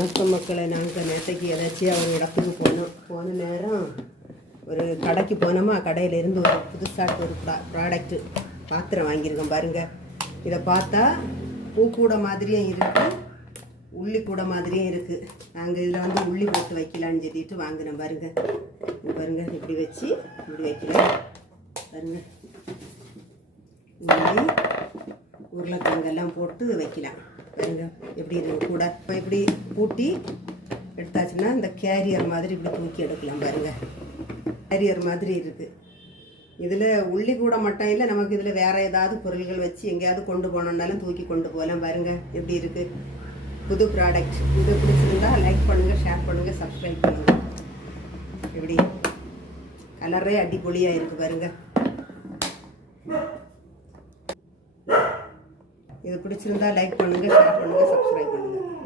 வணக்கம் மக்களை. நாங்கள் நேற்றைக்கு ஏதாச்சும் ஒரு இடத்துக்கு போன நேரம் ஒரு கடைக்கு போனோமா, கடையிலேருந்து ஒரு புதுசாக ஒரு ப்ராடக்ட்டு பாத்திரம் வாங்கியிருக்கோம் பாருங்கள். இதை பார்த்தா பூக்கூடை மாதிரியும் இருக்குது, உள்ளி கூட மாதிரியும் இருக்குது. நாங்கள் இதில் வந்து உள்ளி போட்டு வைக்கலான்னு சொல்லிட்டு வாங்கினோம் பாருங்கள். பாருங்கள் இப்படி வச்சு இப்படி வைக்கலாம் பாருங்கள். உள்ளி உருளைக்கிழங்கெல்லாம் போட்டு வைக்கலாம் பாருங்க. எப்படி இருக்கு கூட இப்போ இப்படி பூட்டி எடுத்தாச்சுன்னா இந்த கேரியர் மாதிரி இப்படி தூக்கி எடுக்கலாம் பாருங்க. கேரியர் மாதிரி இருக்குது. இதில் உள்ளி கூட மட்டும் இல்லை, நமக்கு இதில் வேறு ஏதாவது பொருள்கள் வச்சு எங்கேயாவது கொண்டு போனோம்னாலும் தூக்கி கொண்டு போகலாம் பாருங்க. எப்படி இருக்குது புது ப்ராடக்ட். இது பிடிச்சிருந்தா லைக் பண்ணுங்கள், ஷேர் பண்ணுங்கள், சப்ஸ்கிரைப் பண்ணுங்கள். எப்படி கலரே அடிப்பொலியாக இருக்குது பாருங்க. இது பிடிச்சிருந்தா லைக் பண்ணுங்கள், ஷேர் பண்ணுங்கள், சப்ஸ்கிரைப் பண்ணுங்கள்.